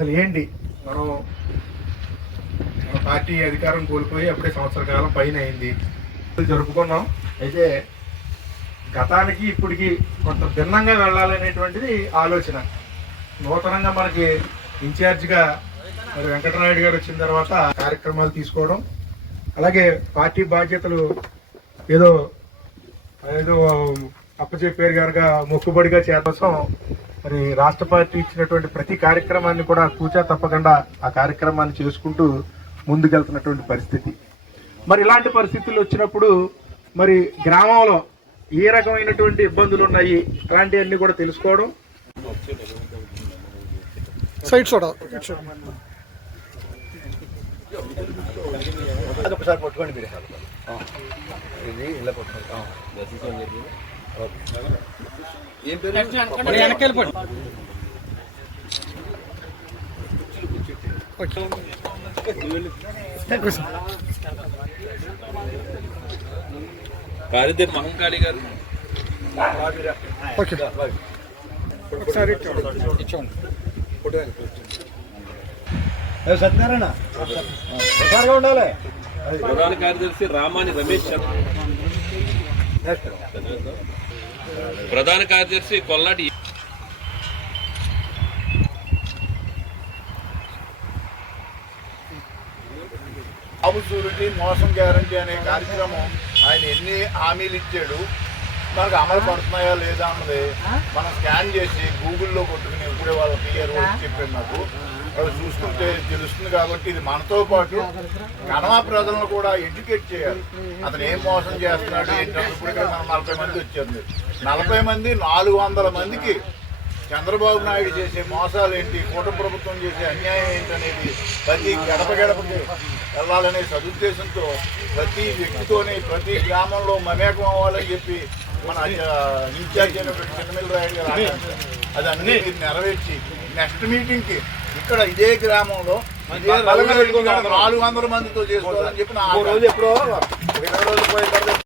అసలు ఏంటి? మనం మన పార్టీ అధికారం కోల్పోయి అప్పుడే సంవత్సర కాలం పైన అయింది. జరుపుకున్నాం. అయితే గతానికి ఇప్పటికి కొంత భిన్నంగా వెళ్ళాలనేటువంటిది ఆలోచన. నూతనంగా మనకి ఇన్ఛార్జిగా మరి వెంకటనాయుడు గారు వచ్చిన తర్వాత కార్యక్రమాలు తీసుకోవడం అలాగే పార్టీ బాధ్యతలు ఏదో ఏదో అప్పచెప్పారు కనుక మొక్కుబడిగా చేరకోసం మరి రాష్ట్ర పార్టీ ఇచ్చినటువంటి ప్రతి కార్యక్రమాన్ని కూడా కూచా తప్పకుండా ఆ కార్యక్రమాన్ని చేసుకుంటూ ముందుకెళ్తున్నటువంటి పరిస్థితి. మరి ఇలాంటి పరిస్థితులు వచ్చినప్పుడు మరి గ్రామంలో ఏ రకమైనటువంటి ఇబ్బందులు ఉన్నాయి? అలాంటివన్నీ కూడా తెలుసుకోవడం. సైడ్ చూడ పట్టుకోండి మీరు. ఇది ఇలా పట్టుకోండి ఏం మహంకాళి గారు ఒకసారి సత్యనారాయణ ఉండాలి ప్రధాన కార్యదర్శి రామాని రమేష్ శర్మ ప్రధాన కార్యదర్శి కొల్లాటి బాబు సూరిటీ మోసం గ్యారంటీ అనే కార్యక్రమం ఆయన ఎన్ని హామీలు ఇచ్చాడు? మనకు అమలు పడుతున్నాయా లేదా అన్నది మనం స్కాన్ చేసి గూగుల్లో కొట్టుకుని ఇప్పుడే వాళ్ళ పిఆర్ చెప్పారు నాకు. చూసుకుంటే తెలుస్తుంది కాబట్టి ఇది మనతో పాటు కడమ ప్రజలను కూడా ఎడ్యుకేట్ చేయాలి. అతను ఏం మోసం చేస్తున్నాడు ఏంటంటే ఇప్పుడు ఇక్కడ మనం నలభై మంది వచ్చారు నలభై మంది నాలుగు వందల మందికి చంద్రబాబు నాయుడు చేసే మోసాలు ఏంటి? కూట ప్రభుత్వం చేసే అన్యాయం ఏంటనేది ప్రతి గడప గడపకి వెళ్ళాలనే సదుద్దేశంతో ప్రతి వ్యక్తితోని ప్రతి గ్రామంలో మమేకం అవ్వాలని చెప్పి మన ఇన్ఛార్జ్ అయినటువంటి చిన్నమిల్లి రాయుడు గారు అది అన్ని నెరవేర్చి నెక్స్ట్ మీటింగ్కి ఇక్కడ ఇదే గ్రామంలో నాలుగు వందల మందితో చేసుకోవాలని చెప్పి నా. రోజు ఎప్పుడో రోజులు పోయిన